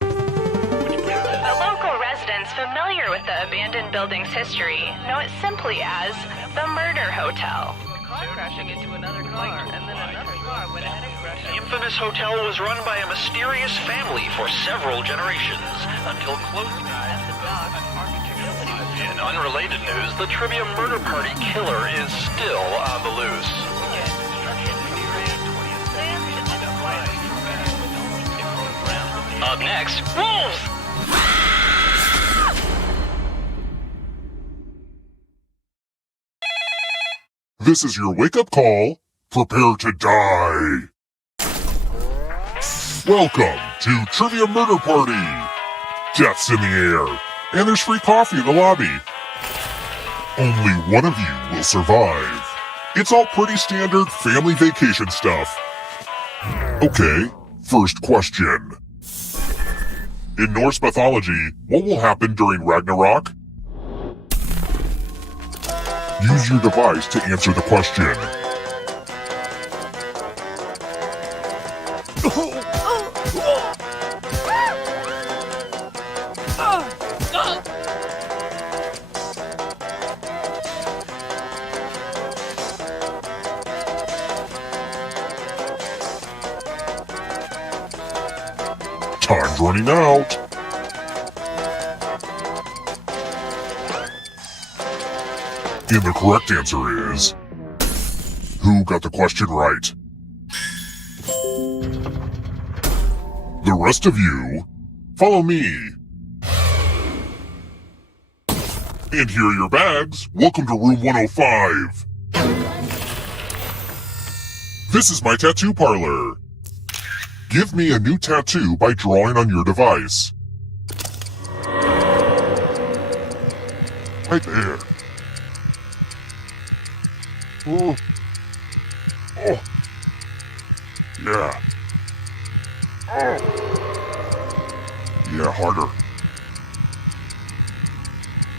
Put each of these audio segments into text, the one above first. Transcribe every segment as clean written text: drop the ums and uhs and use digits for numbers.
The local residents familiar with the abandoned building's history know it simply as the Murder Hotel. Crashing into another car, and then another car went ahead and crashed. The infamous hotel was run by a mysterious family for several generations until close At the dock, In unrelated news, the trivia murder party killer is still on the loose. Up next, wolves! This is your wake-up call. Prepare to die. Welcome to Trivia Murder Party. Death's in the air, and there's free coffee in the lobby. Only one of you will survive. It's all pretty standard family vacation stuff. Okay, first question. In Norse mythology, what will happen during Ragnarok? Use your device to answer the question. Time's running out. And the correct answer is... Who got the question right? The rest of you, follow me. And here are your bags. Welcome to room 105. This is my tattoo parlor. Give me a new tattoo by drawing on your device. Right there. Oh. Oh. Yeah. Oh. Yeah, harder.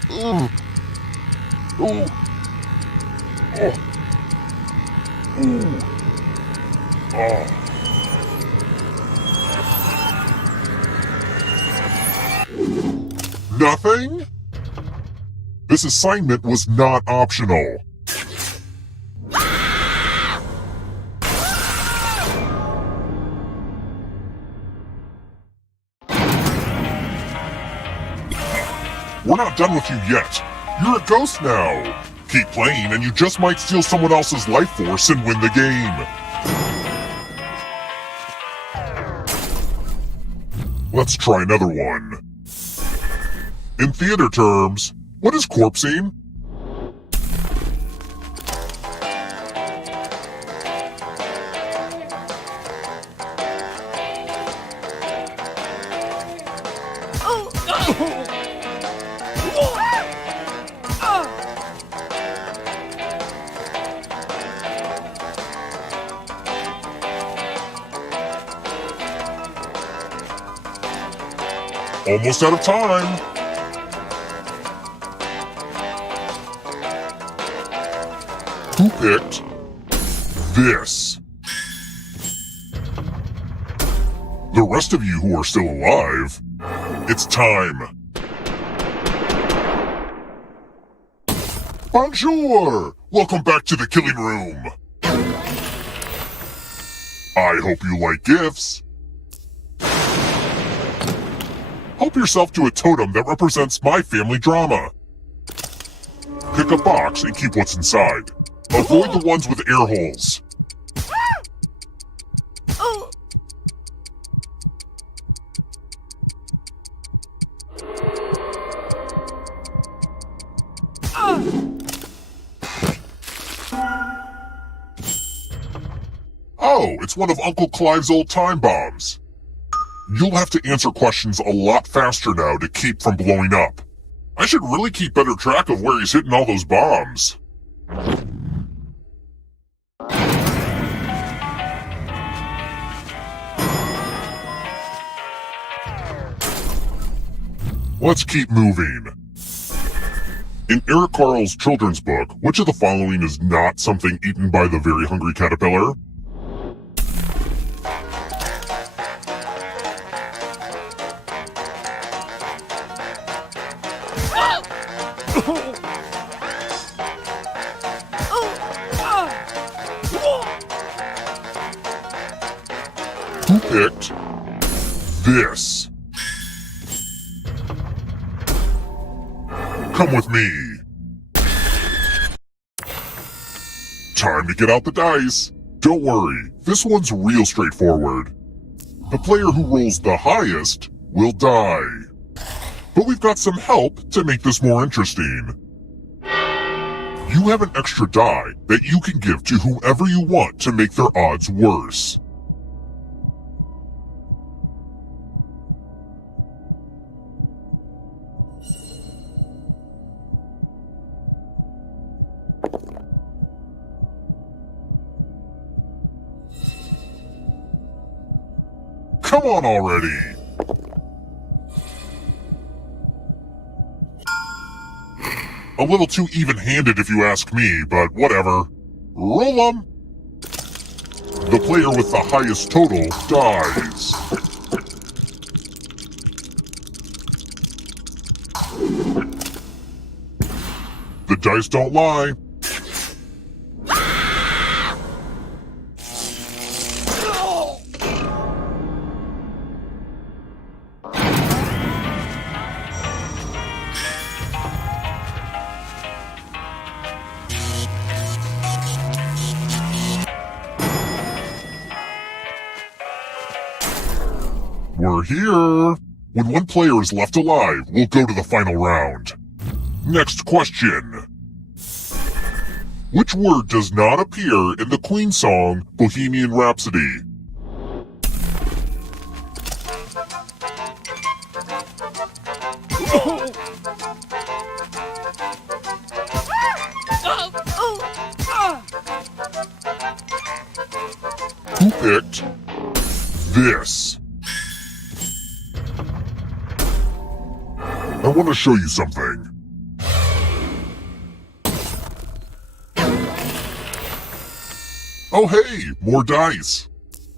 Ooh. Ooh. Oh. Ooh. Oh. Nothing? This assignment was not optional. We're not done with you yet. You're a ghost now. Keep playing and you just might steal someone else's life force and win the game. Let's try another one. In theater terms, what is corpsing? Almost out of time. Who picked this? The rest of you who are still alive, it's time. Bonjour! Welcome back to the killing room. I hope you like gifts. Help yourself to a totem that represents my family drama. Pick a box and keep what's inside. Avoid the ones with air holes. Oh, it's one of Uncle Clive's old time bombs. You'll have to answer questions a lot faster now to keep from blowing up. I should really keep better track of where he's hitting all those bombs. Let's keep moving. In Eric Carle's children's book, which of the following is not something eaten by the very hungry caterpillar? Who picked this? Come with me. Time to get out the dice. Don't worry, this one's real straightforward. The player who rolls the highest will die. But we've got some help to make this more interesting. You have an extra die that you can give to whoever you want to make their odds worse. Come on already! A little too even-handed if you ask me, but whatever. Roll 'em! The player with the highest total dies. The dice don't lie. We're here! When one player is left alive, we'll go to the final round. Next question. Which word does not appear in the Queen song Bohemian Rhapsody? Who picked this? I want to show you something. Oh hey, more dice.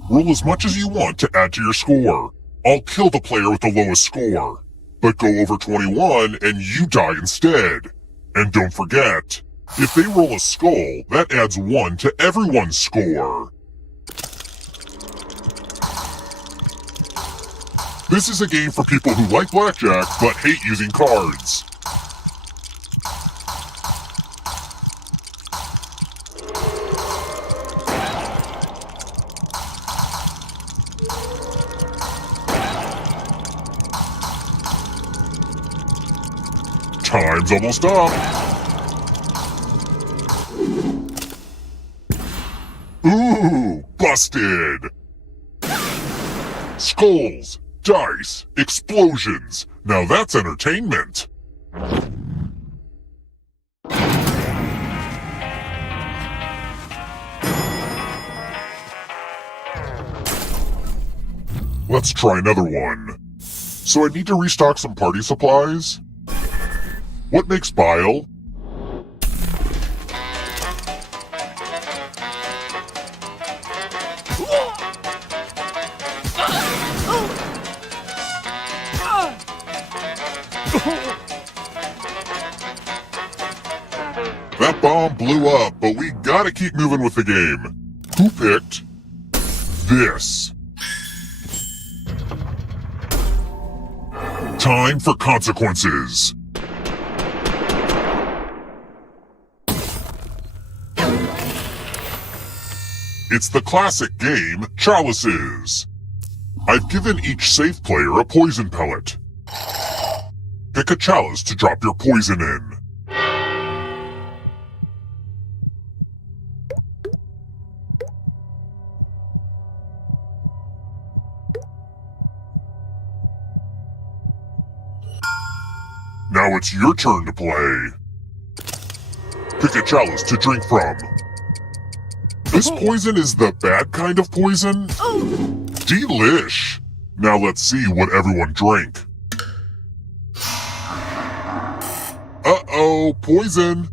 Roll as much as you want to add to your score. I'll kill the player with the lowest score. But go over 21 and you die instead. And don't forget, if they roll a skull, that adds 1 to everyone's score. This is a game for people who like blackjack but hate using cards. Time's almost up. Ooh, busted! Skulls, dice, explosions. Now that's entertainment. Let's try another one. So I need to restock some party supplies. What makes bile? That bomb blew up, but we gotta keep moving with the game. Who picked this? Time for consequences. It's the classic game, Chalices. I've given each safe player a poison pellet. Pick a chalice to drop your poison in. Now it's your turn to play. Pick a chalice to drink from. This poison is the bad kind of poison? Delish! Now let's see what everyone drank. Uh-oh, poison.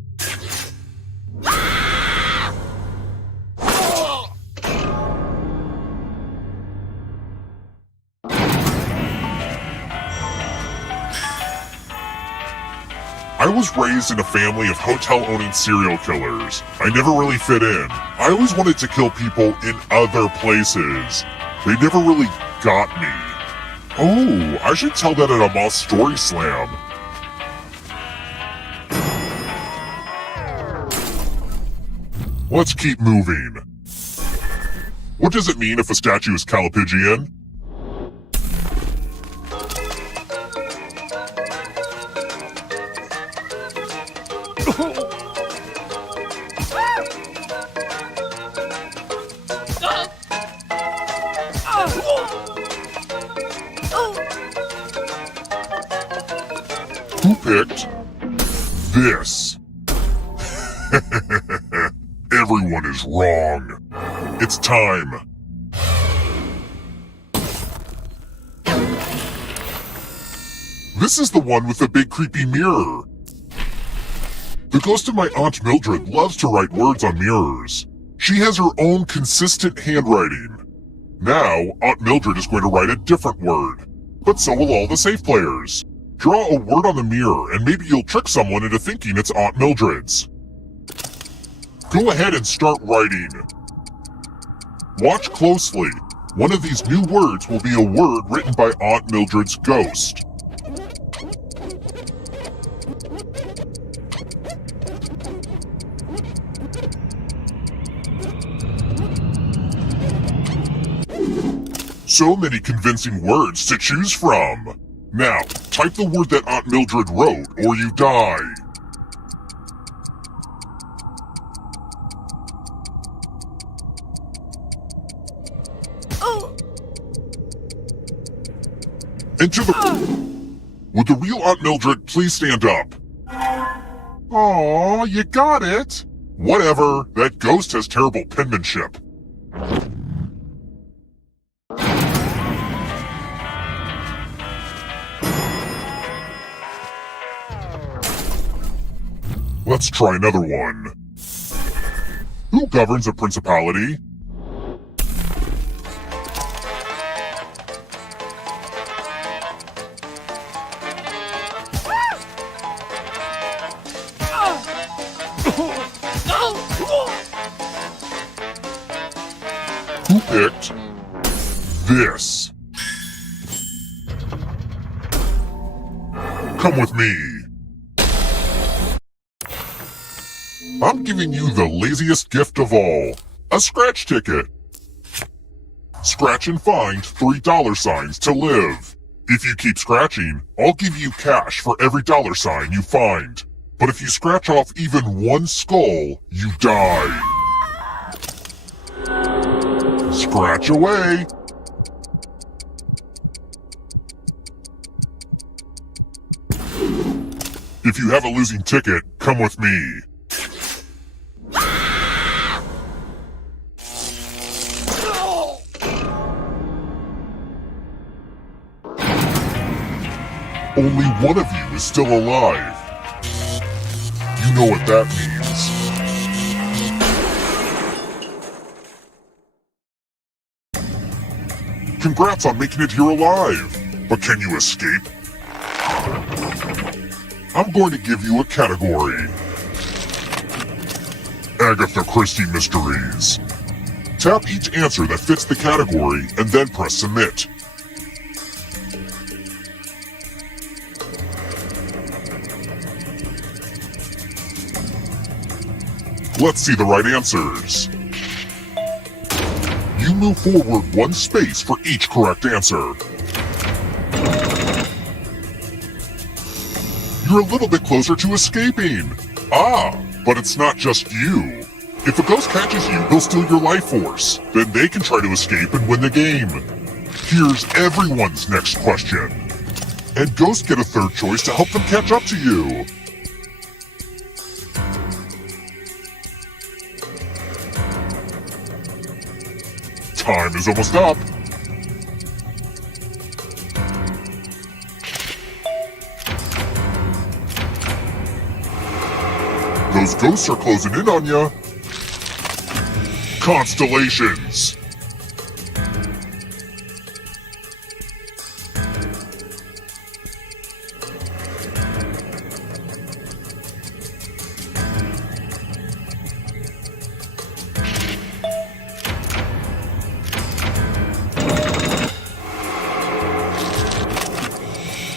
I was raised in a family of hotel-owning serial killers. I never really fit in. I always wanted to kill people in other places. They never really got me. Oh, I should tell that at a Moss Story Slam. Let's keep moving. What does it mean if a statue is callipygian? Who picked this? Everyone is wrong. It's time. This is the one with the big creepy mirror. The ghost of my Aunt Mildred loves to write words on mirrors. She has her own consistent handwriting. Now, Aunt Mildred is going to write a different word. But so will all the safe players. Draw a word on the mirror and maybe you'll trick someone into thinking it's Aunt Mildred's. Go ahead and start writing. Watch closely. One of these new words will be a word written by Aunt Mildred's ghost. So many convincing words to choose from. Now, type the word that Aunt Mildred wrote, or you die. And to the... Would the real Aunt Mildred please stand up? Aw, you got it. Whatever, that ghost has terrible penmanship. Let's try another one. Who governs a principality? Who picked this? Come with me. I'm giving you the laziest gift of all, a scratch ticket. Scratch and find $3 to live. If you keep scratching, I'll give you cash for every $sign you find. But if you scratch off even one skull, you die. Scratch away. If you have a losing ticket, come with me. Only one of you is still alive. You know what that means. Congrats on making it here alive. But can you escape? I'm going to give you a category. Agatha Christie Mysteries. Tap each answer that fits the category and then press submit. Let's see the right answers. You move forward one space for each correct answer. You're a little bit closer to escaping. Ah, but it's not just you. If a ghost catches you, they'll steal your life force. Then they can try to escape and win the game. Here's everyone's next question. And ghosts get a third choice to help them catch up to you. Time is almost up. those ghosts are closing in on you. Constellations.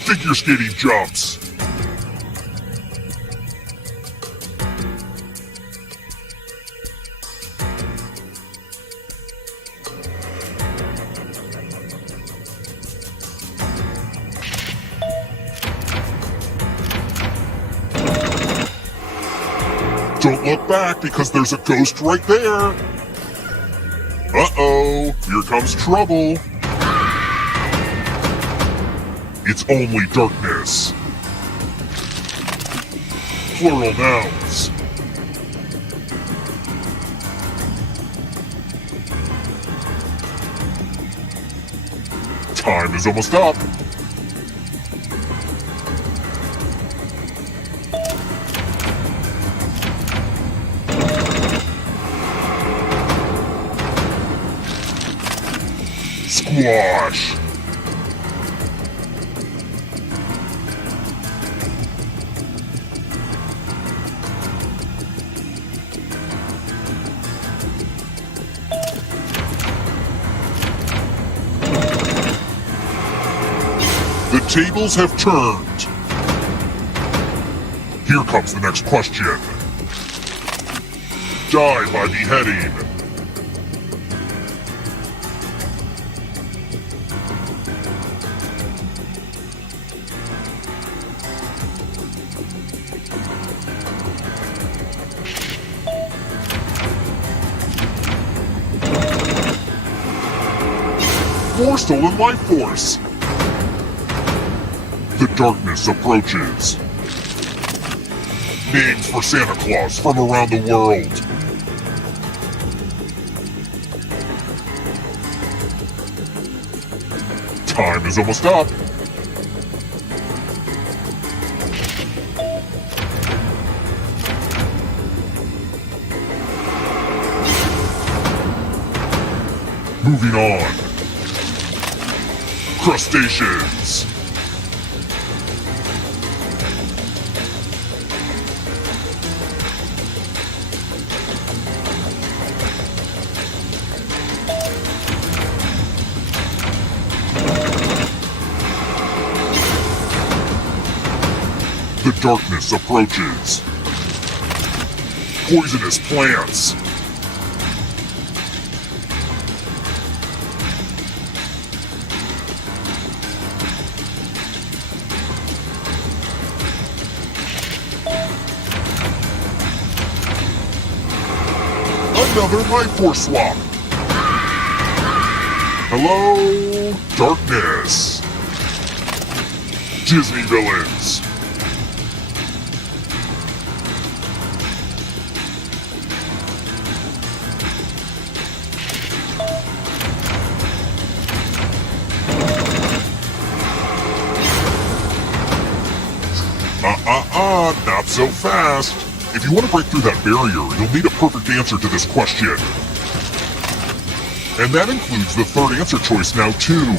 Figure skating jumps. Don't look back because there's a ghost right there. Uh-oh, here comes trouble. It's only darkness. Plural nouns. Time is almost up. Squash. The tables have turned. Here comes the next question. Die by beheading. More stolen life force. The darkness approaches. Names for Santa Claus from around the world. Time is almost up. Moving on. Crustaceans. The darkness approaches. Poisonous plants. Another life force swap. Hello, darkness. Disney villains. Not so fast. If you want to break through that barrier, you'll need a perfect answer to this question. And that includes the third answer choice now, too.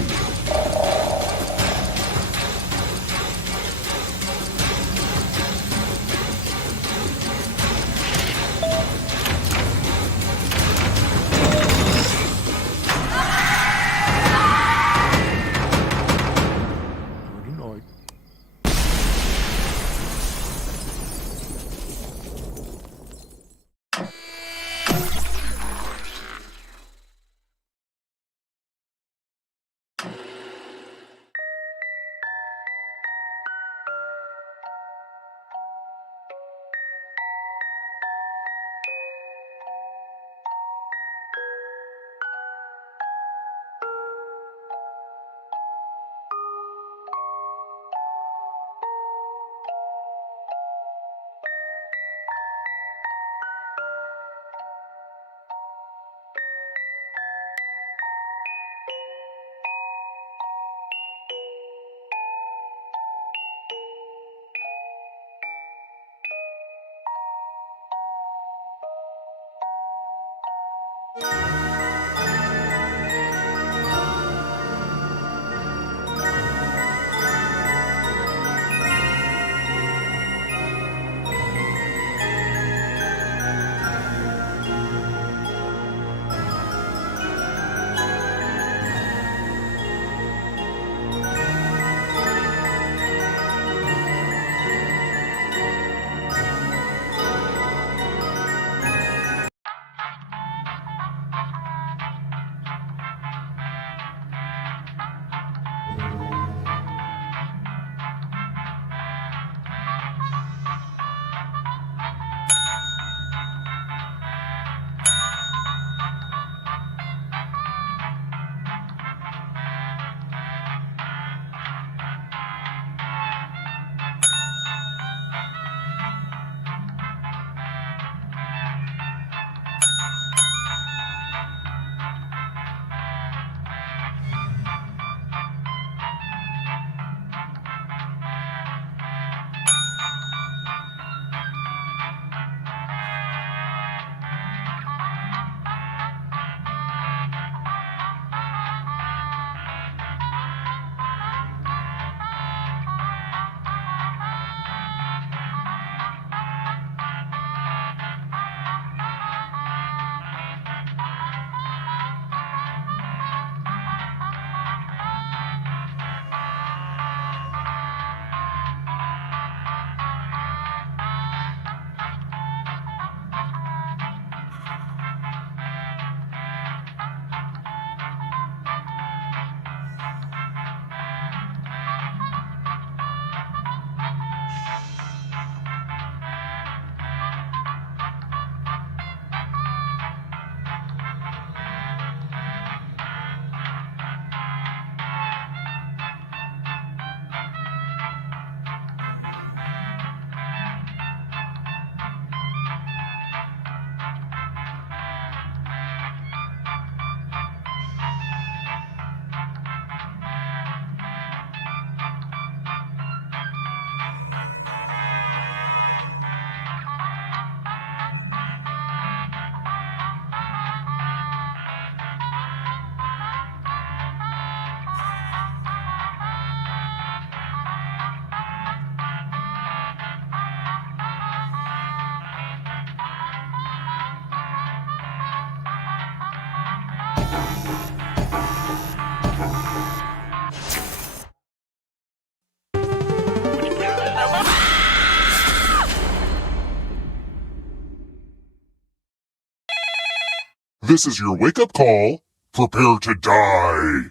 This is your wake-up call. Prepare to die.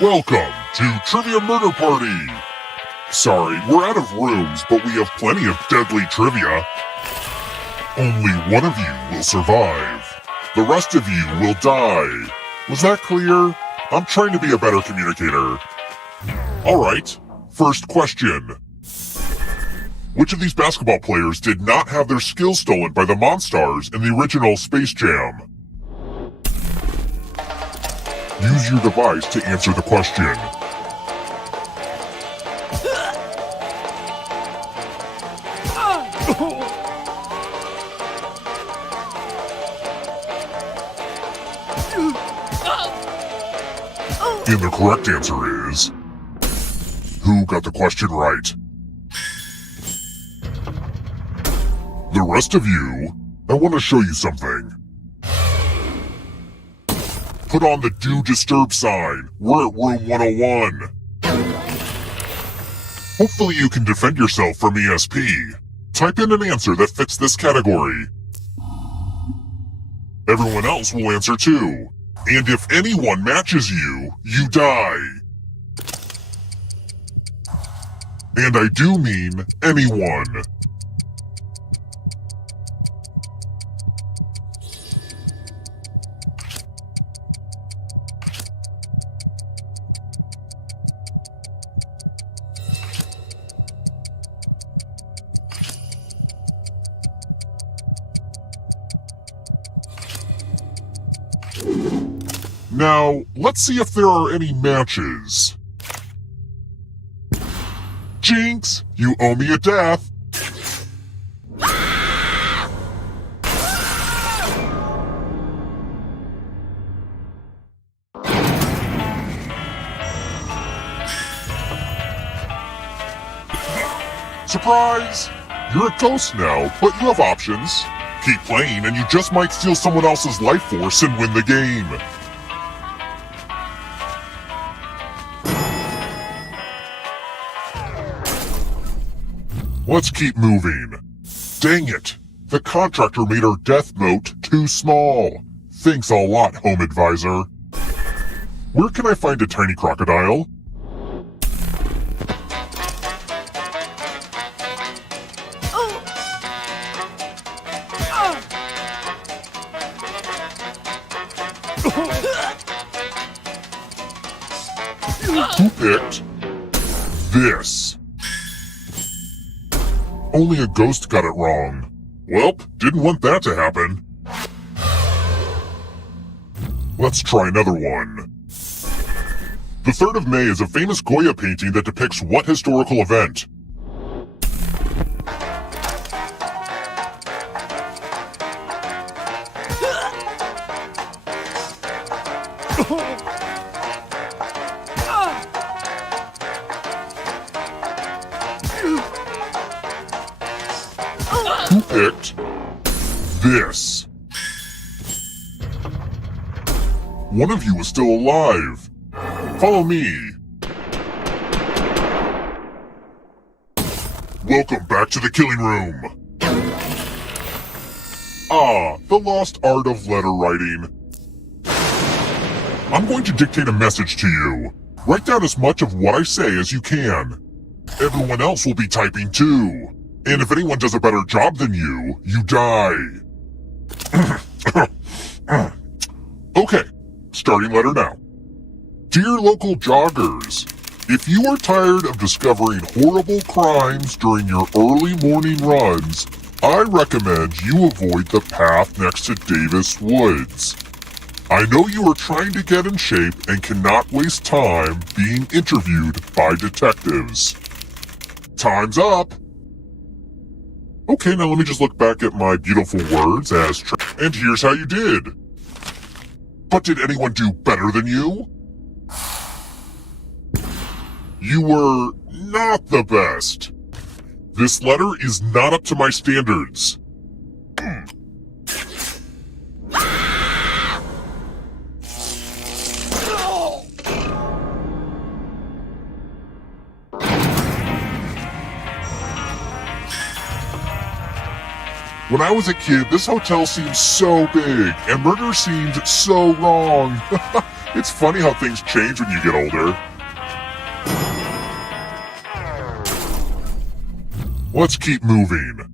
Welcome to Trivia Murder Party. Sorry, we're out of rooms, but we have plenty of deadly trivia. Only one of you will survive. The rest of you will die. Was that clear? I'm trying to be a better communicator. Alright, first question. Which of these basketball players did not have their skills stolen by the Monstars in the original Space Jam? Use your device to answer the question. And the correct answer is... Who got the question right? The rest of you, I want to show you something. Put on the Do Disturb sign. We're at room 101. Hopefully you can defend yourself from ESP. Type in an answer that fits this category. Everyone else will answer too. And if anyone matches you, you die. And I do mean anyone. Now, let's see if there are any matches. Jinx, you owe me a death. Surprise! You're a ghost now, but you have options. Keep playing and you just might steal someone else's life force and win the game. Let's keep moving. Dang it! The contractor made our death note too small. Thanks a lot, Home Advisor. Where can I find a tiny crocodile? Who picked this? Only a ghost got it wrong. Welp, didn't want that to happen. Let's try another one. The 3rd of May is a famous Goya painting that depicts what historical event? Who picked this? One of you is still alive. Follow me. Welcome back to the killing room. Ah, the lost art of letter writing. I'm going to dictate a message to you. Write down as much of what I say as you can. Everyone else will be typing too. And if anyone does a better job than you, you die. Okay, starting letter now. Dear local joggers, if you are tired of discovering horrible crimes during your early morning runs, I recommend you avoid the path next to Davis Woods. I know you are trying to get in shape and cannot waste time being interviewed by detectives. Time's up! Okay, now let me just look back at my beautiful words and here's how you did. But did anyone do better than you? You were not the best. This letter is not up to my standards. When I was a kid, this hotel seemed so big, and murder seemed so wrong. It's funny how things change when you get older. Let's keep moving.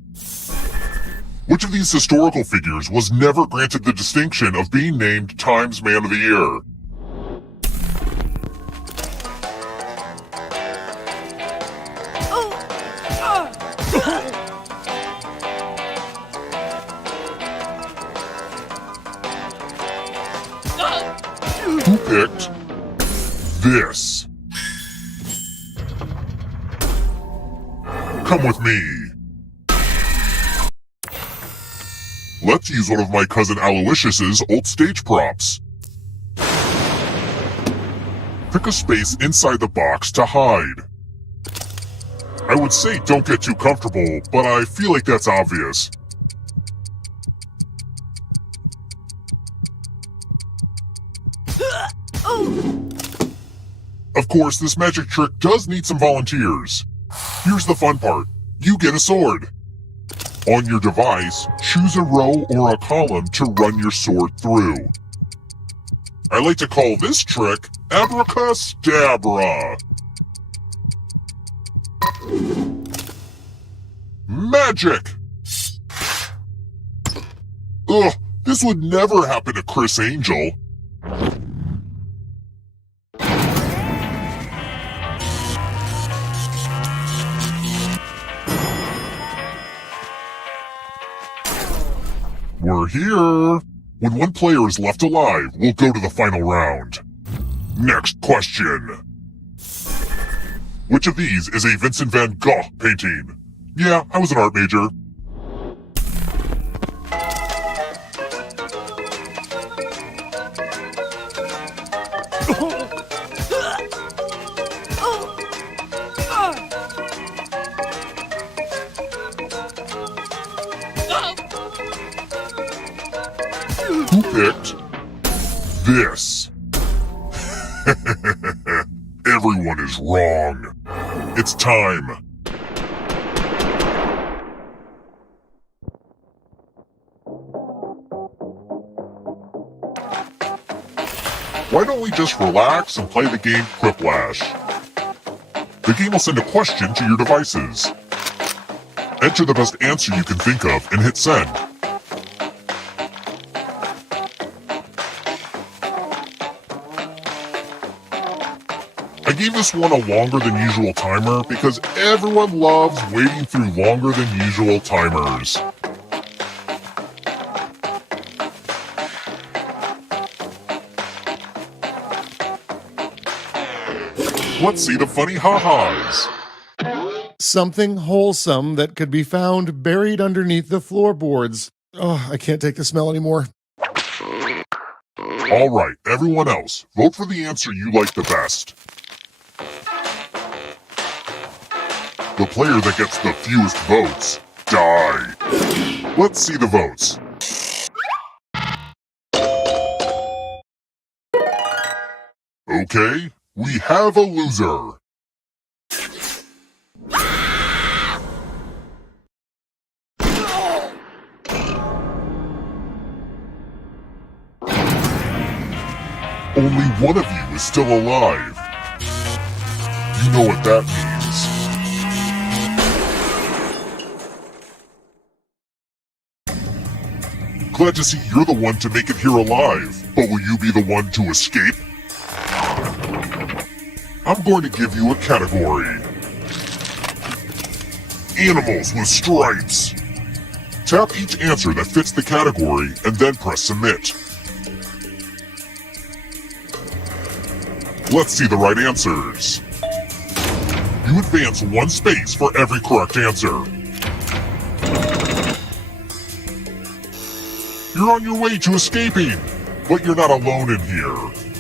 Which of these historical figures was never granted the distinction of being named Times Man of the Year? Who picked this? Come with me. Let's use one of my cousin Aloysius's old stage props. Pick a space inside the box to hide. I would say don't get too comfortable, but I feel like that's obvious. Of course, this magic trick does need some volunteers. Here's the fun part. You get a sword. On your device, choose a row or a column to run your sword through. I like to call this trick Abracadabra. Magic! Ugh, this would never happen to Chris Angel. We're here! When one player is left alive, we'll go to the final round. Next question. Which of these is a Vincent van Gogh painting? Yeah, I was an art major. picked this. Everyone is wrong. It's time. Why don't we just relax and play the game Quiplash? The game will send a question to your devices. Enter the best answer you can think of and hit send. I gave this one a longer than usual timer because everyone loves waiting through longer than usual timers. Let's see the funny ha-has. Something wholesome that could be found buried underneath the floorboards. Oh, I can't take the smell anymore. All right, everyone else, vote for the answer you like the best. The player that gets the fewest votes, die. Let's see the votes. Okay, we have a loser. Only one of you is still alive. You know what that means. Glad to see you're the one to make it here alive, but will you be the one to escape? I'm going to give you a category. Animals with stripes. Tap each answer that fits the category and then press submit. Let's see the right answers. You advance 1 space for every correct answer. You're on your way to escaping, but you're not alone in here.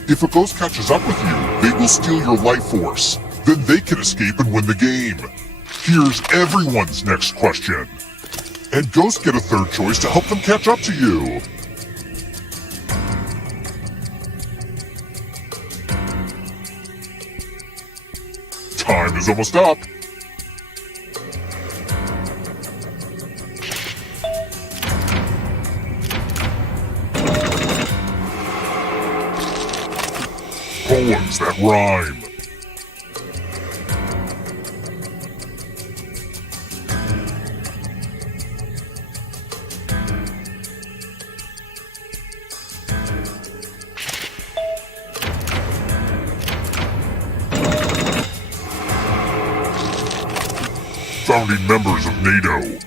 If a ghost catches up with you, they will steal your life force. Then they can escape and win the game. Here's everyone's next question. And ghosts get a third choice to help them catch up to you. Time is almost up. Poems that rhyme. Founding members of NATO.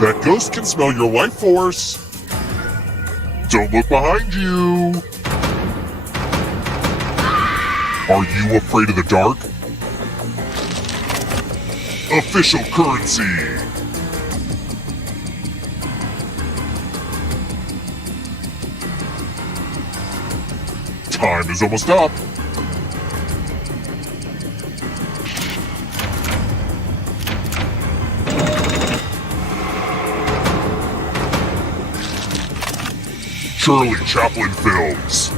That ghost can smell your life force. Don't look behind you. Are you afraid of the dark? Official currency. Time is almost up. Charlie Chaplin Films.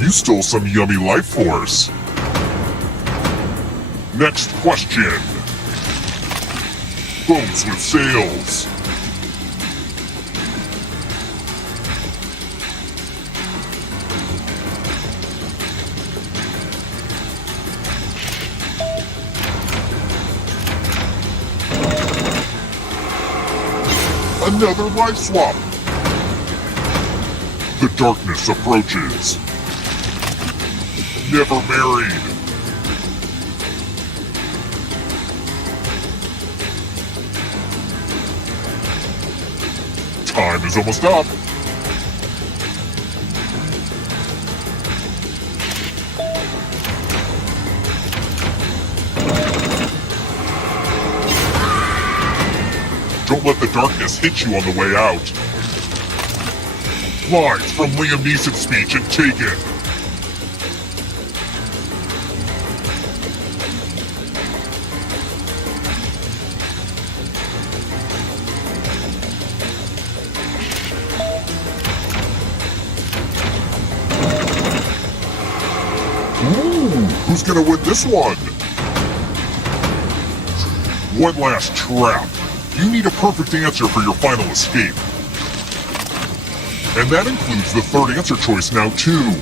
You stole some yummy life force. Next question. Boats with sails. Another life swap. The darkness approaches. Never married. is almost up. Don't let the darkness hit you on the way out. Lines from Liam Neeson's speech in Taken. Ooh, who's gonna win this one? One last trap. You need a perfect answer for your final escape. And that includes the third answer choice now, too.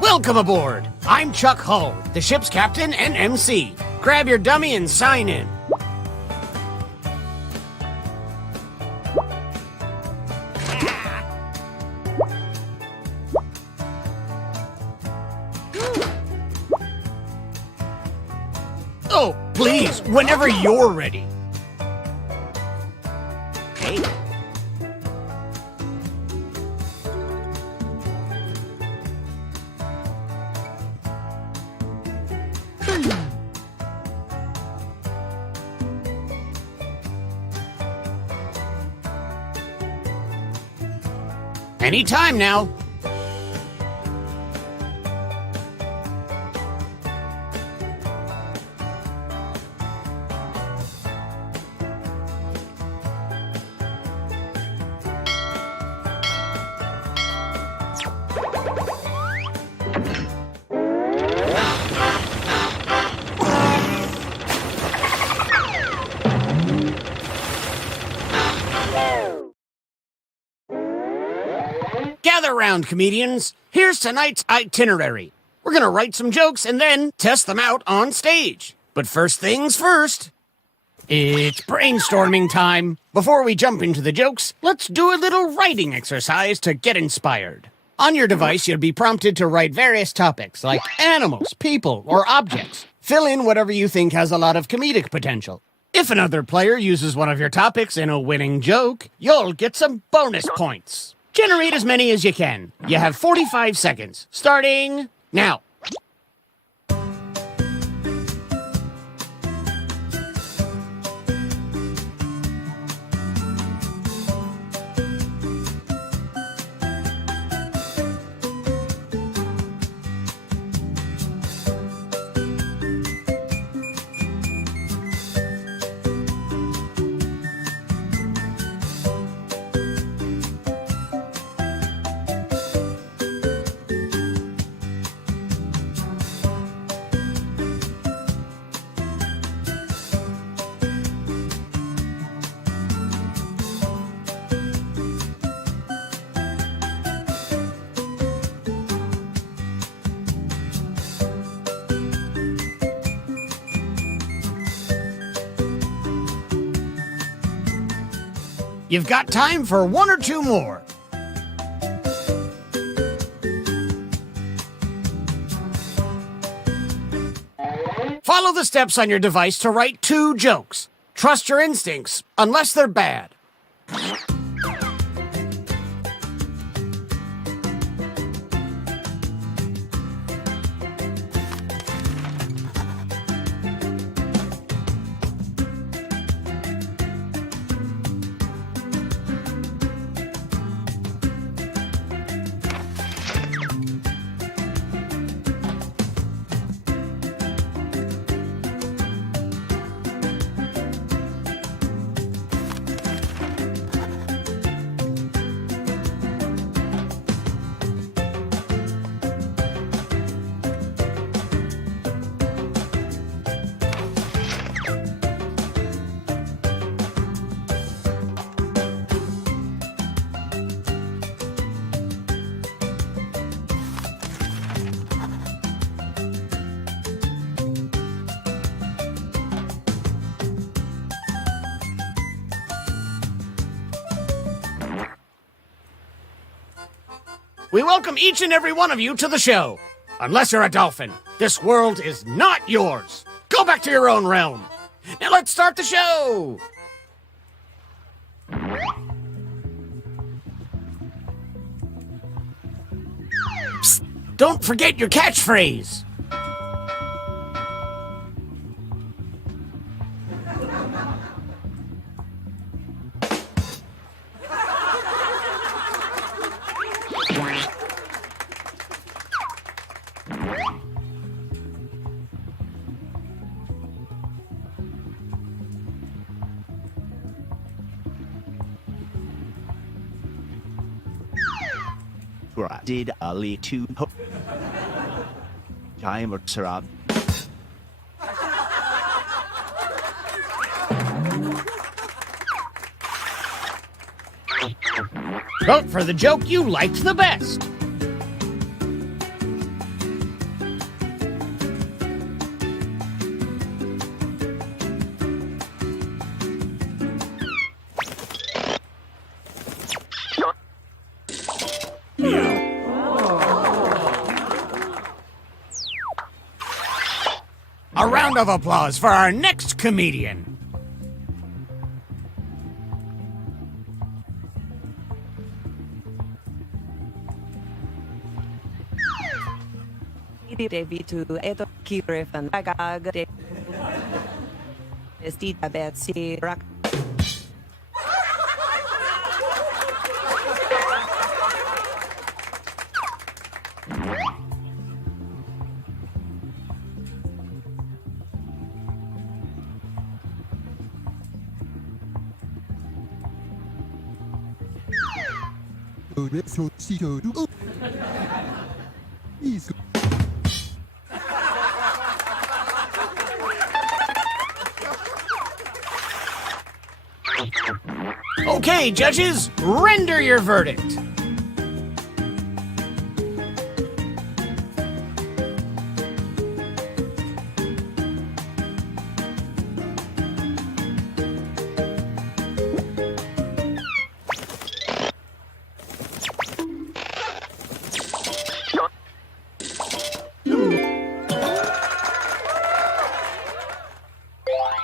Welcome aboard! I'm Chuck Hull, the ship's captain and MC. Grab your dummy and sign in. Oh, please, whenever you're ready. Hey. Anytime now. Gather round, comedians. Here's tonight's itinerary. We're gonna write some jokes and then test them out on stage. But first things first, it's brainstorming time. Before we jump into the jokes, let's do a little writing exercise to get inspired. On your device, you'll be prompted to write various topics like animals, people, or objects. Fill in whatever you think has a lot of comedic potential. If another player uses one of your topics in a winning joke, you'll get some bonus points. Generate as many as you can. You have 45 seconds, starting now. You've got time for one or two more. Follow the steps on your device to write 2 jokes. Trust your instincts, unless they're bad. We welcome each and every one of you to the show. Unless you're a dolphin, this world is not yours. Go back to your own realm. Now let's start the show. Psst, don't forget your catchphrase. Did Ali to time or Sarab? Vote for the joke you liked the best. round of applause for our next comedian. Devido edo kirefan agag de estita Betsy rock. Okay, judges, render your verdict.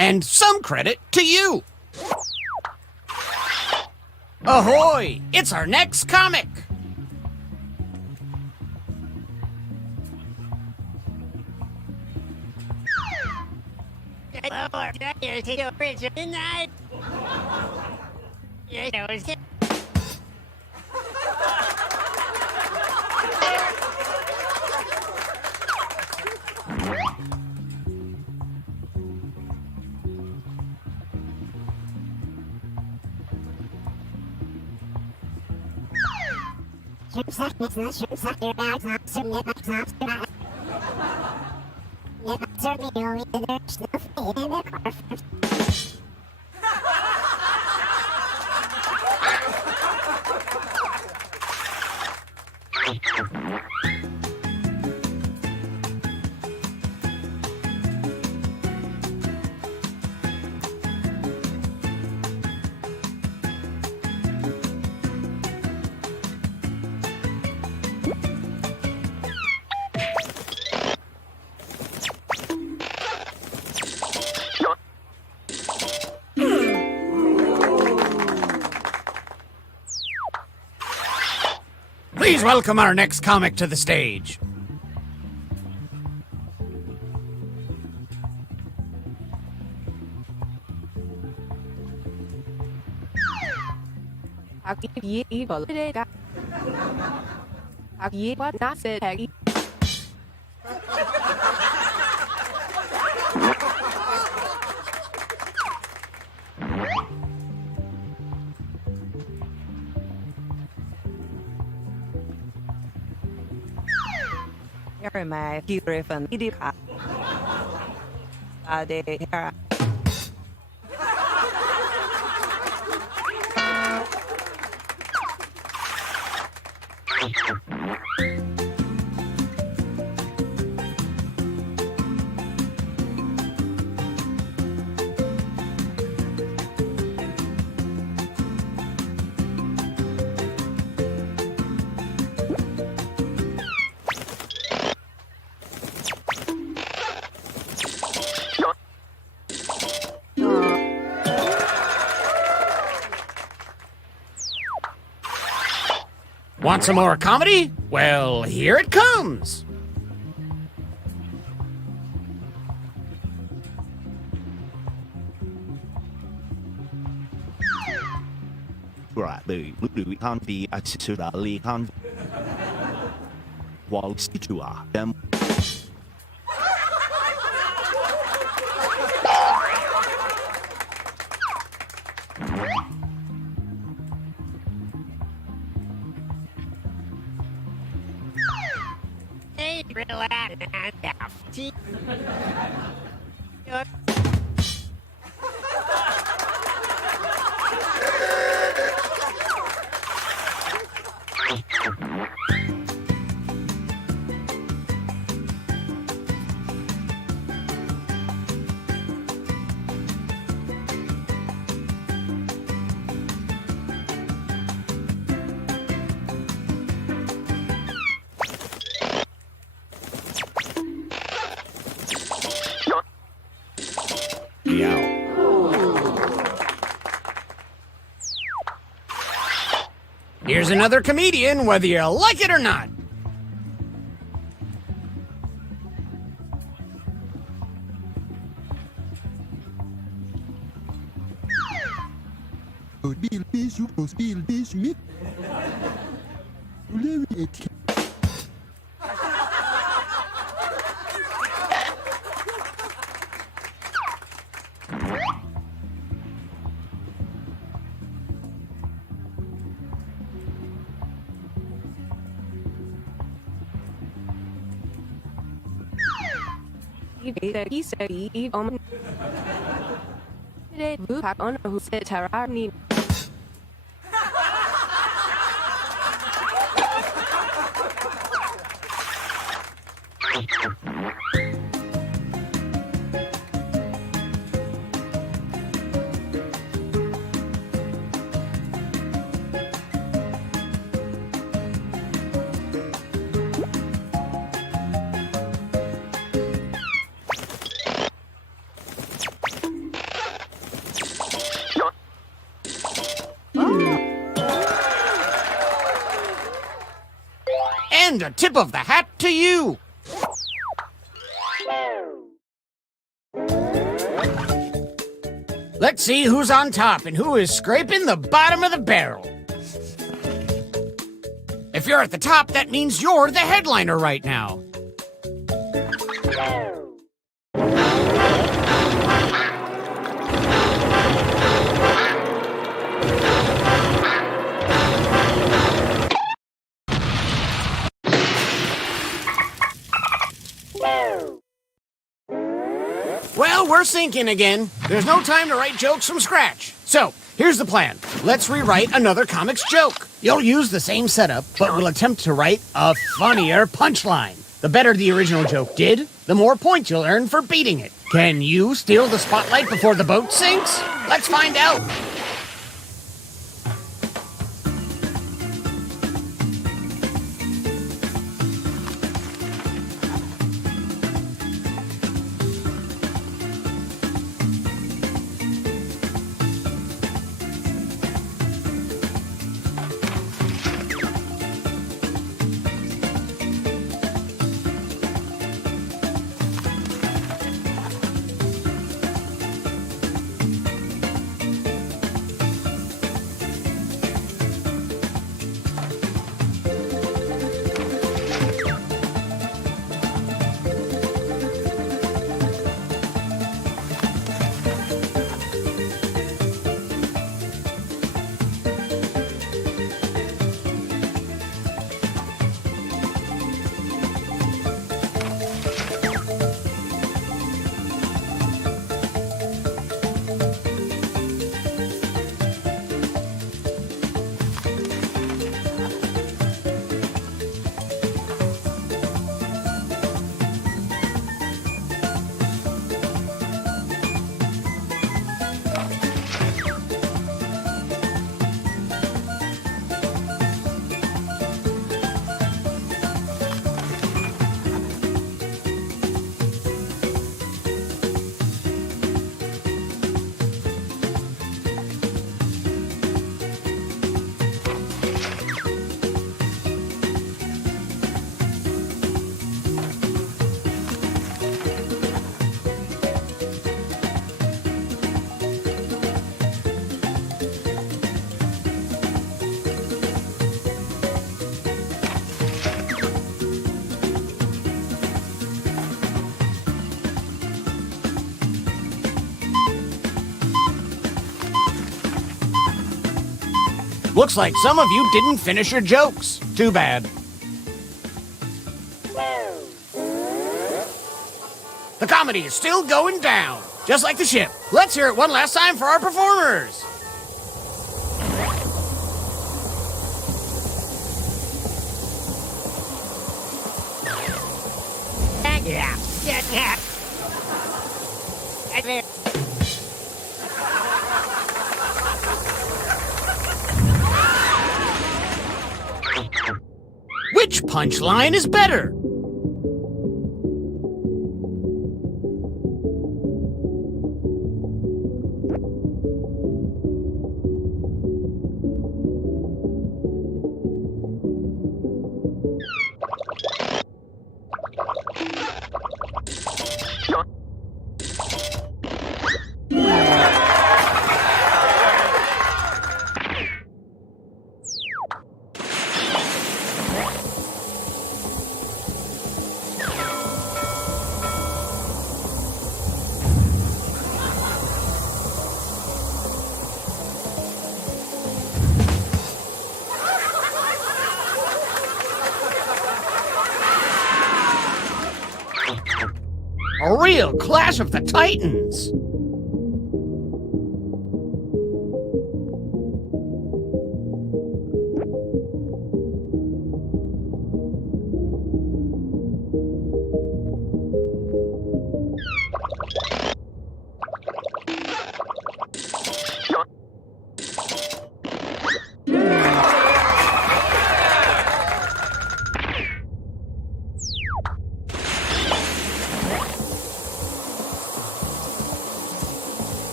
And some credit to you. Ahoy! It's our next comic! Please welcome our next comic to the stage. Here my kirefan idika. De here. Want some more comedy? Well, here it comes. Right, we can't be actually can't. While situa them. Here's another comedian, whether you like it or not. And a tip of the hat to you. Let's see who's on top and who is scraping the bottom of the barrel. If you're at the top, that means you're the headliner right now. Well, we're sinking again. There's no time to write jokes from scratch. So, here's the plan. Let's rewrite another comics joke. You'll use the same setup, but we'll attempt to write a funnier punchline. The better the original joke did, the more points you'll earn for beating it. Can you steal the spotlight before the boat sinks? Let's find out. Looks like some of you didn't finish your jokes. Too bad. The comedy is still going down, just like the ship. Let's hear it one last time for our performers. Which punchline is better? A real Clash of the Titans.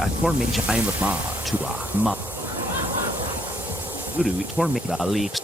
I torment I am a ma to a ma. Uru torment the leaks.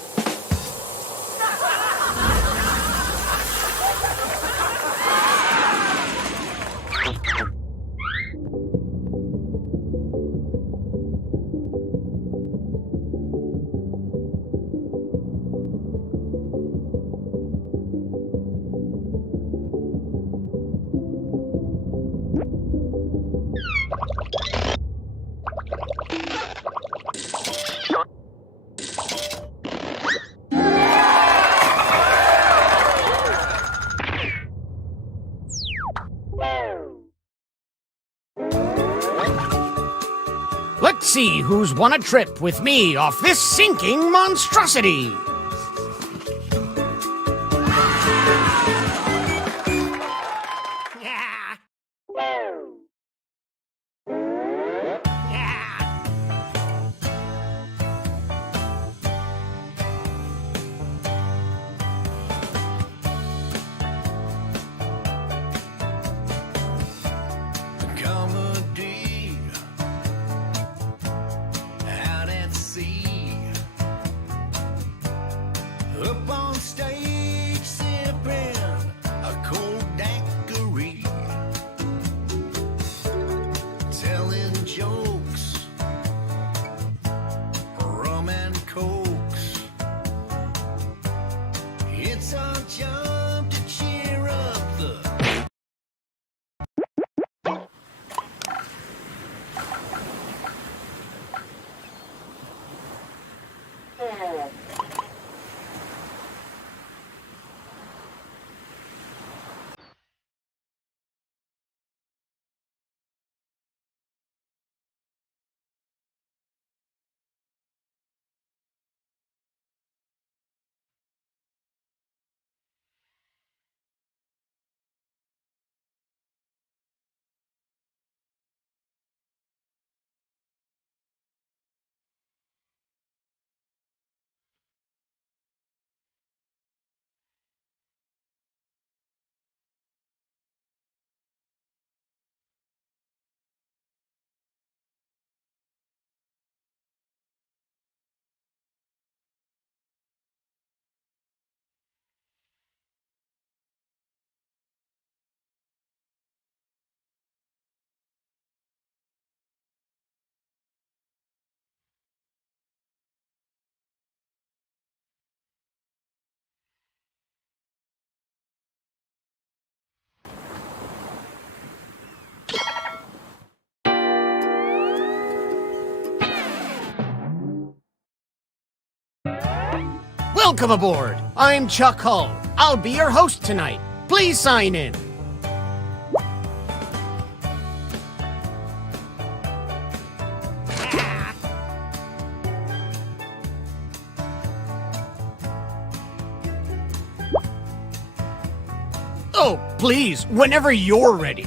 Let's see who's won a trip with me off this sinking monstrosity. Yeah. Yeah. Comedy out at sea. Welcome aboard. I'm Chuck Hull. I'll be your host tonight. Please sign in. Oh, please, whenever you're ready.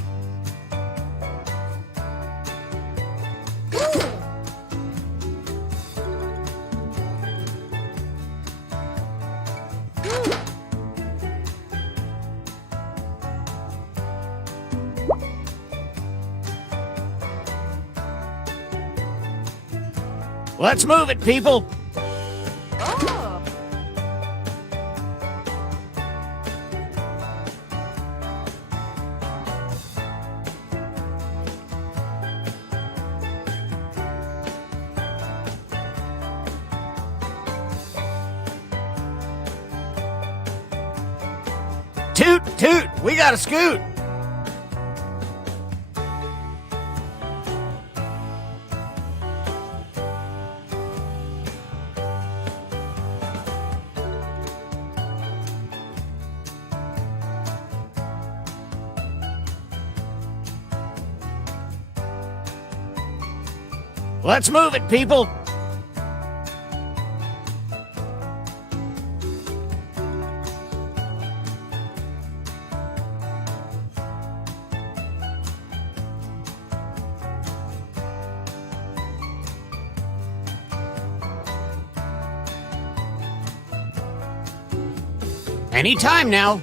Let's move it, people. Toot, toot, we got a scoot. Let's move it, people. Anytime now.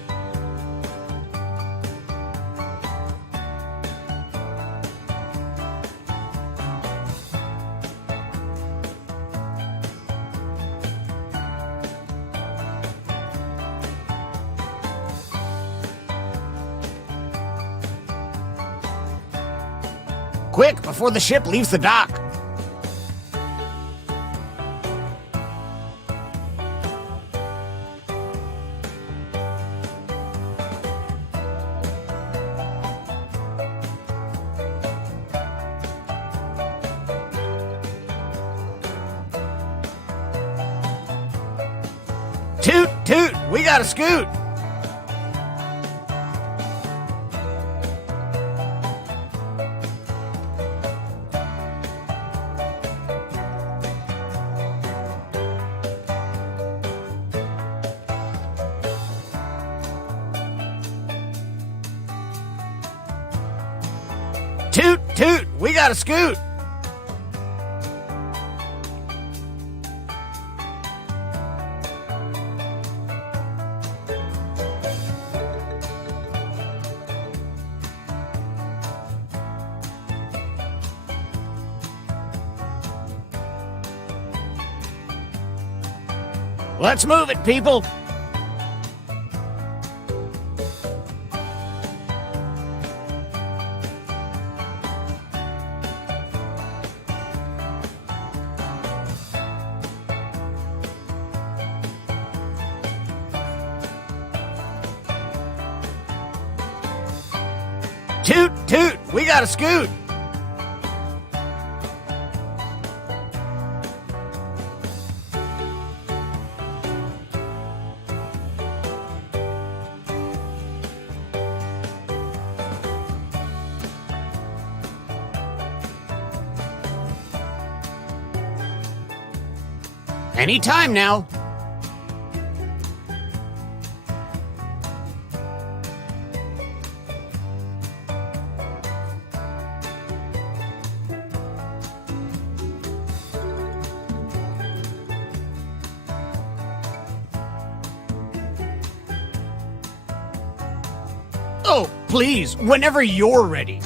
Quick, before the ship leaves the dock. Toot, toot, we got a scoot. Toot, toot, we got a scoot. Let's move it, people. Toot, toot, we got a scoot. Anytime now. Oh, please, whenever you're ready.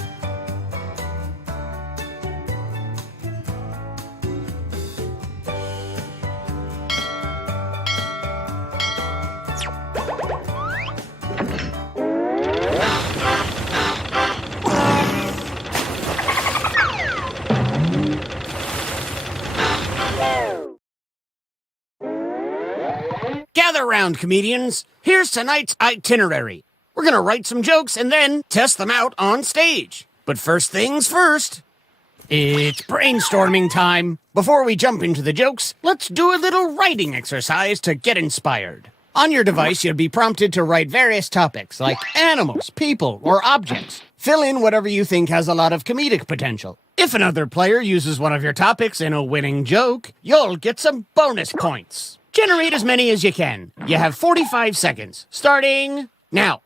Gather round, comedians. Here's tonight's itinerary. We're gonna write some jokes and then test them out on stage. But first things first, It's brainstorming time. Before we jump into the jokes, let's do a little writing exercise to get inspired. On your device, you'll be prompted to write various topics like animals, people, or objects. Fill in whatever you think has a lot of comedic potential. If another player uses one of your topics in a winning joke, you'll get some bonus points. Generate as many as you can. You have 45 seconds, starting now.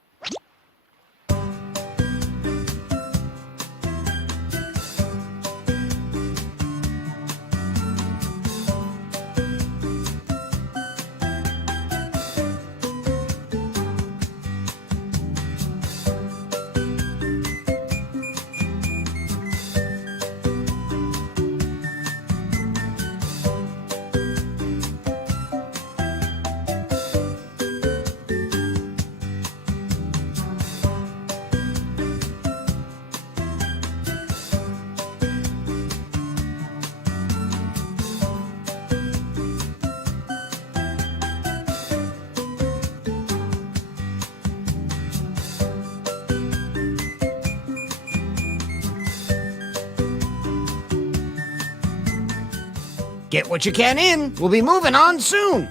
Get what you can in. We'll be moving on soon.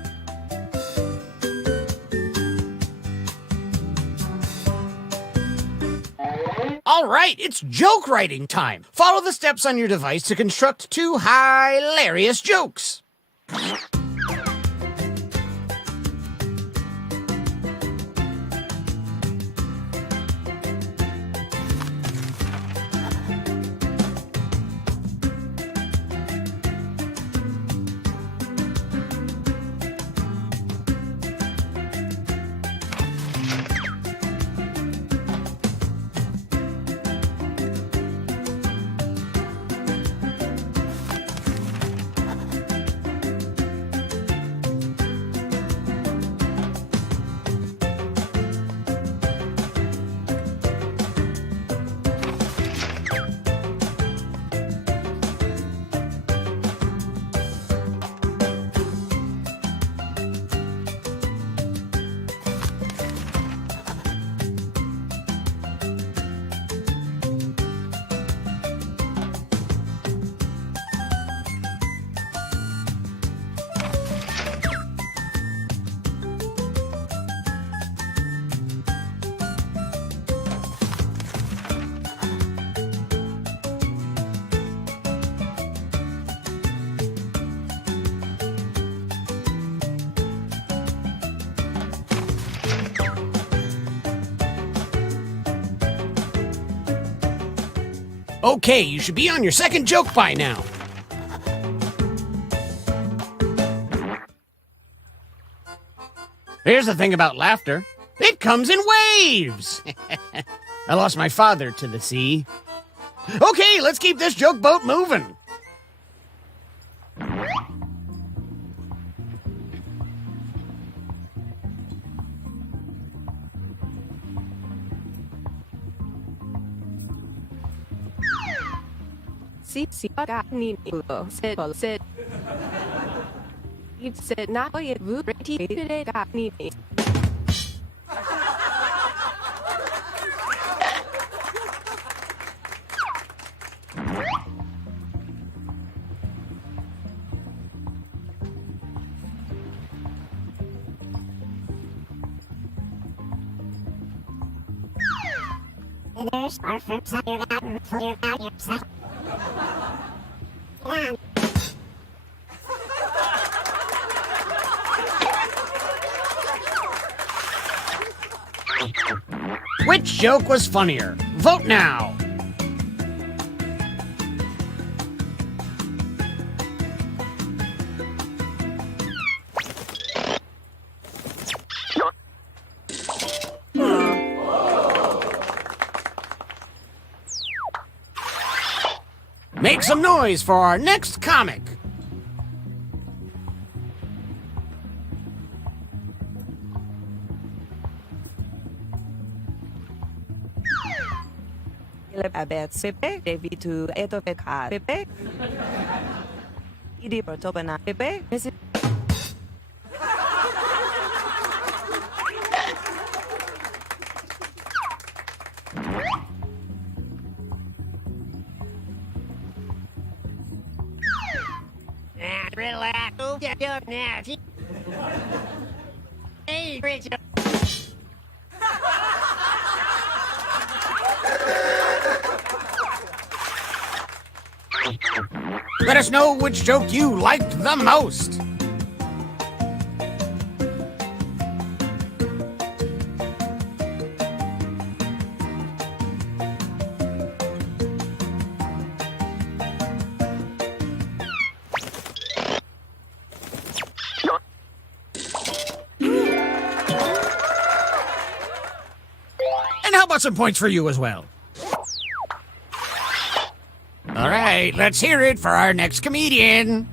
All right, it's joke writing time. Follow the steps on your device to construct 2 hilarious jokes. Okay, you should be on your second joke by now. Here's the thing about laughter. It comes in waves. I lost my father to the sea. Okay, let's keep this joke boat moving. Sit. You'd said not a ready. Which joke was funnier? Vote now. Make some noise for our next comic. Relax. Hey, Rachel. Let us know which joke you liked the most. And how about some points for you as well? All right, let's hear it for our next comedian.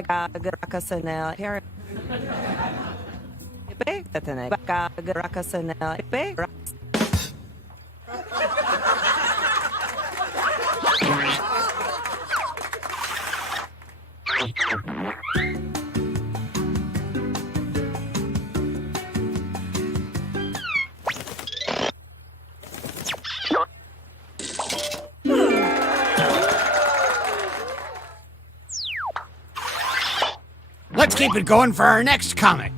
Bagagrakasana Harry. Bagagrakasana Let's keep it going for our next comic.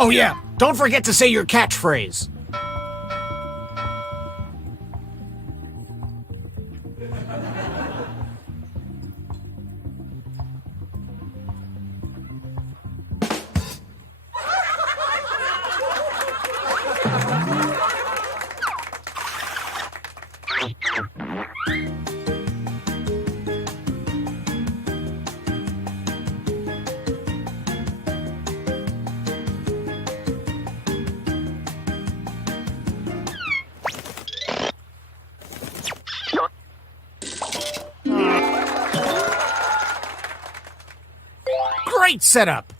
Oh yeah, don't forget to say your catchphrase. Great setup.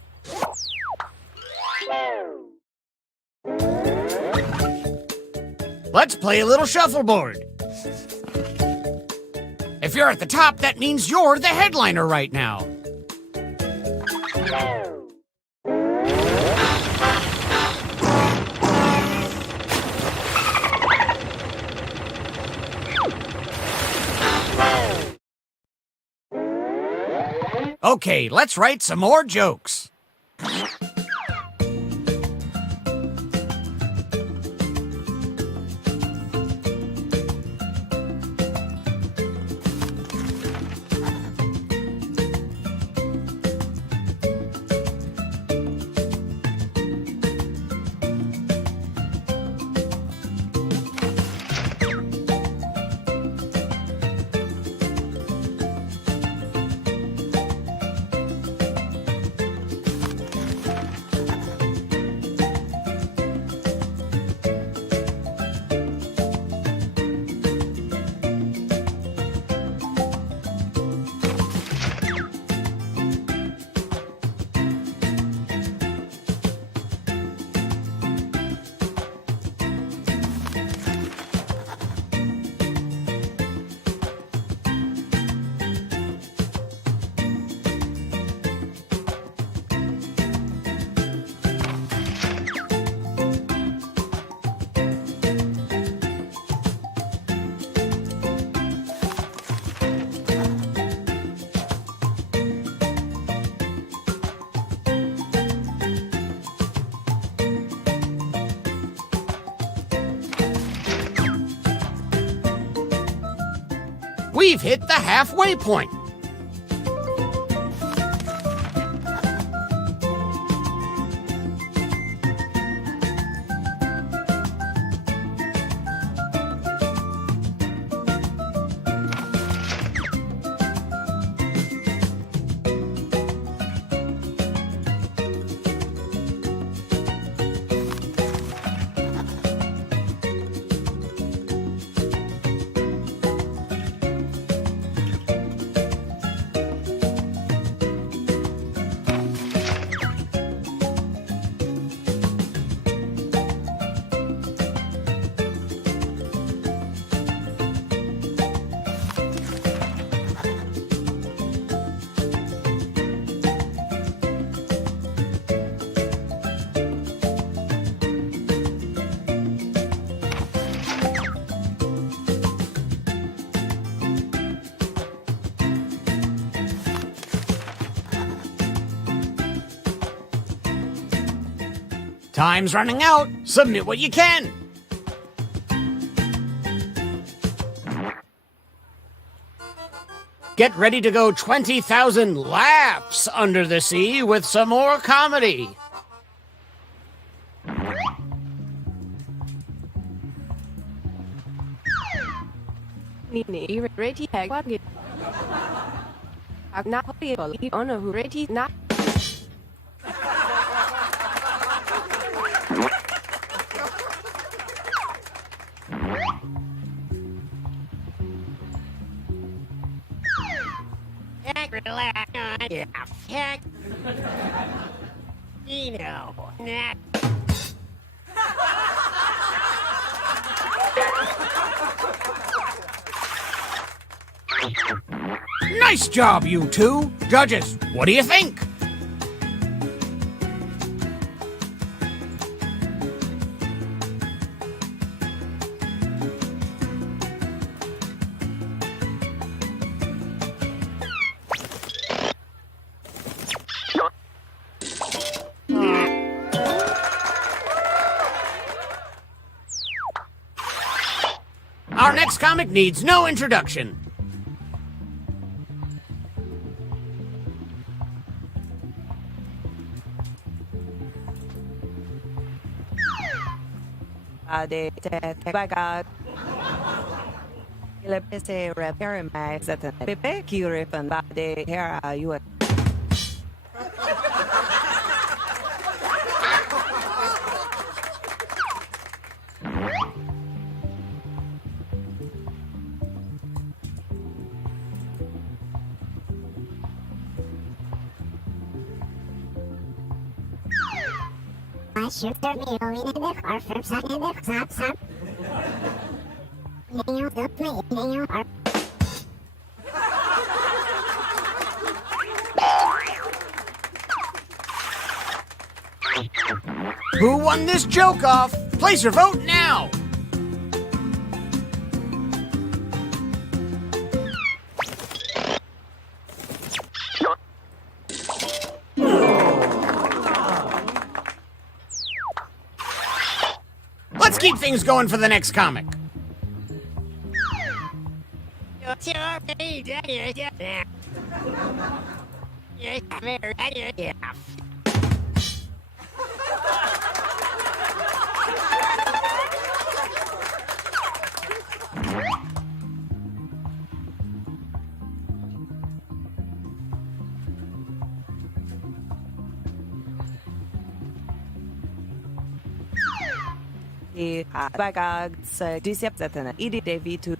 Let's play a little shuffleboard. If you're at the top, that means you're the headliner right now. Okay, let's write some more jokes. We've hit the halfway point. Time's running out. Submit what you can. Get ready to go 20,000 laps under the sea with some more comedy. Nini ready tag what get not believe on a ready not Nice job, you two. Judges, what do you think? Our next comic needs no introduction. De Baga. Il pese repair my set Pepe Curifan de Hera you. I should me in the car from Sam. Who won this joke off? Place your vote now. Let's keep things going for the next comic. Bagag sa diseptatan idi David to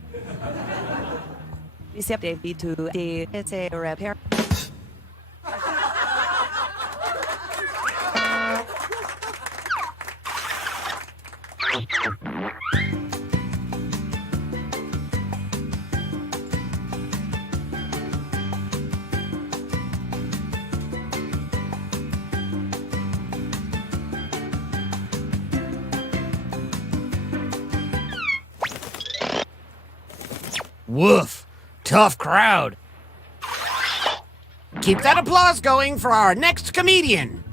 Disep David to the it's a repair. Woof. Tough crowd. Keep that applause going for our next comedian.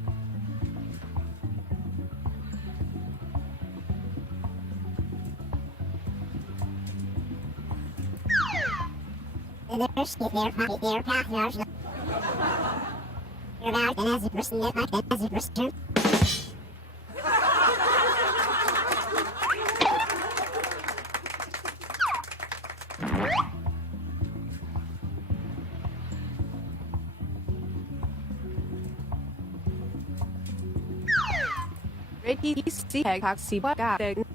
ready see taxi bagag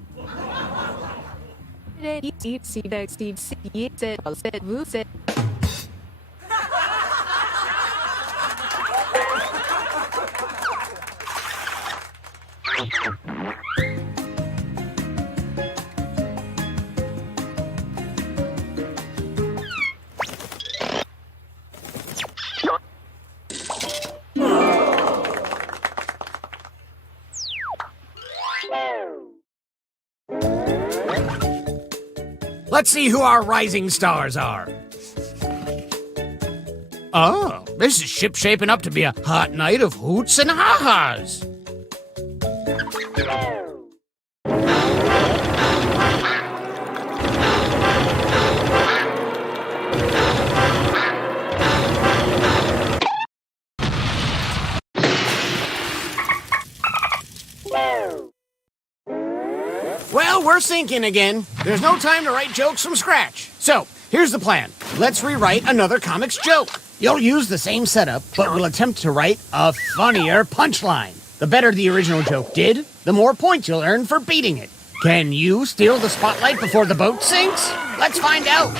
ready see the Steve said who said Let's see who our rising stars are. Oh, this is ship shaping up to be a hot night of hoots and ha-has. thinking again. There's no time to write jokes from scratch. So, here's the plan. Let's rewrite another comics joke. You'll use the same setup, but we'll attempt to write a funnier punchline. The better the original joke did, the more points you'll earn for beating it. Can you steal the spotlight before the boat sinks? Let's find out.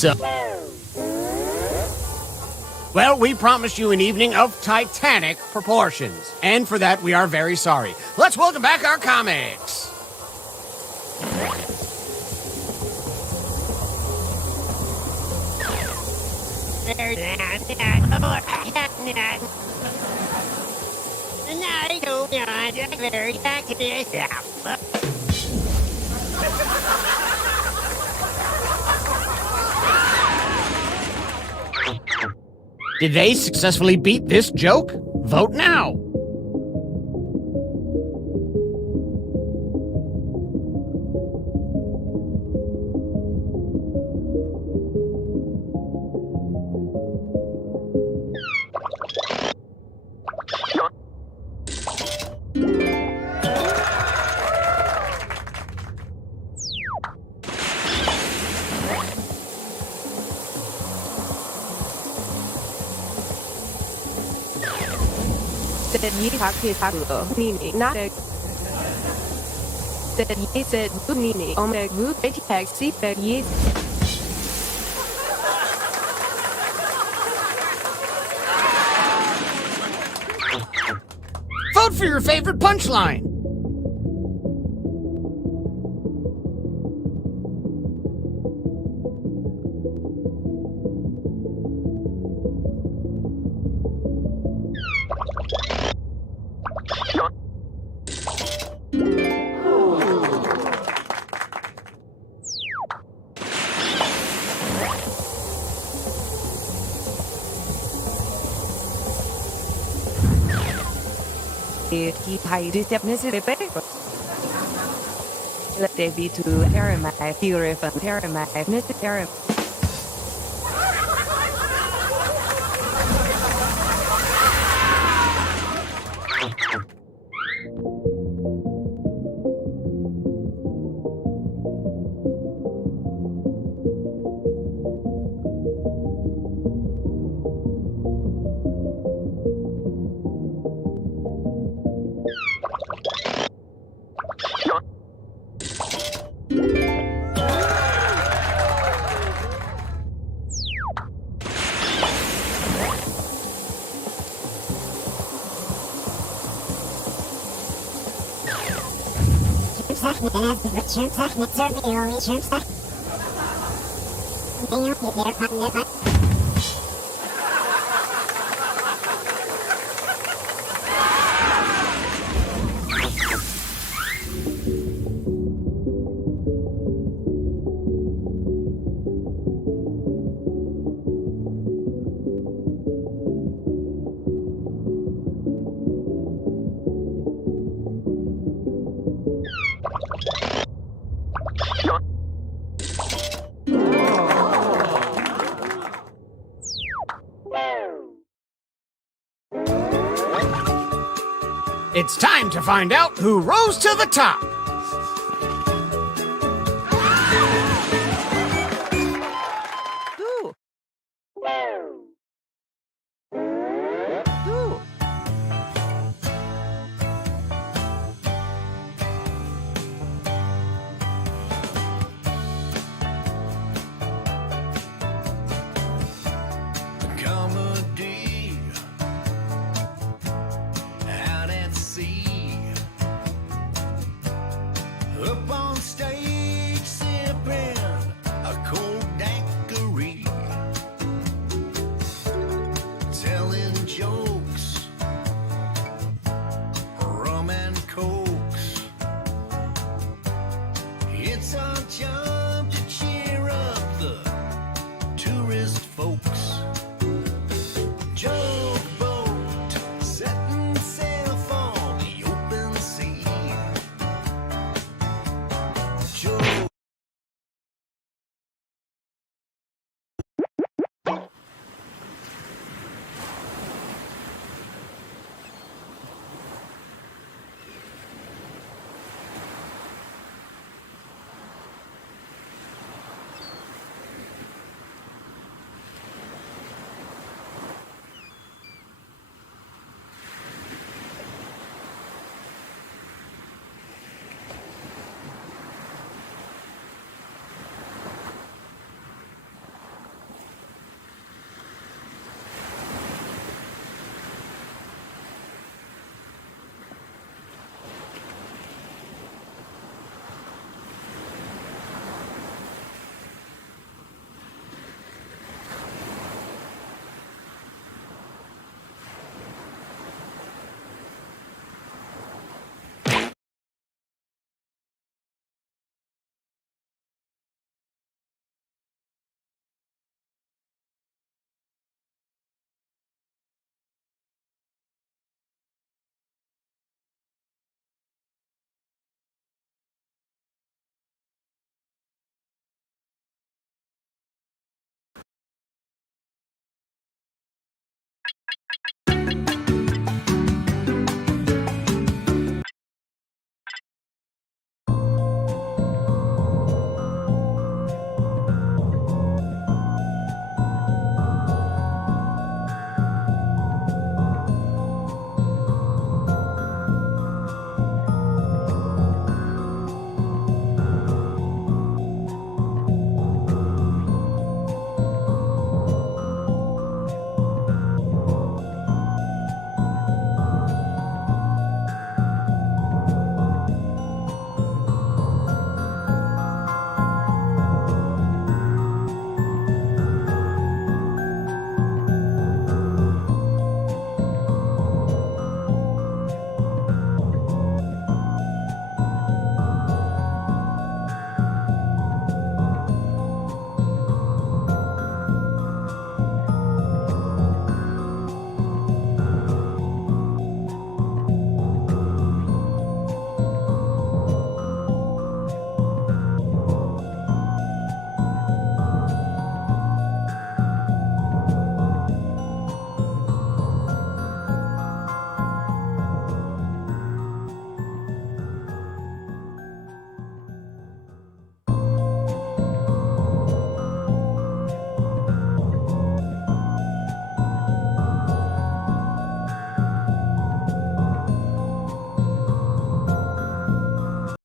So, well, we promised you an evening of titanic proportions. And for that, we are very sorry. Let's welcome back our comics. Did they successfully beat this joke? Vote now. Said ye haku nini not a said ye said nini omeg vu taxi said ye Vote for your favorite punchline. He hide his ethnicity paper. Let they be to Paramount, Purif and Paramount, Mr. Paramount. It's time to find out who rose to the top.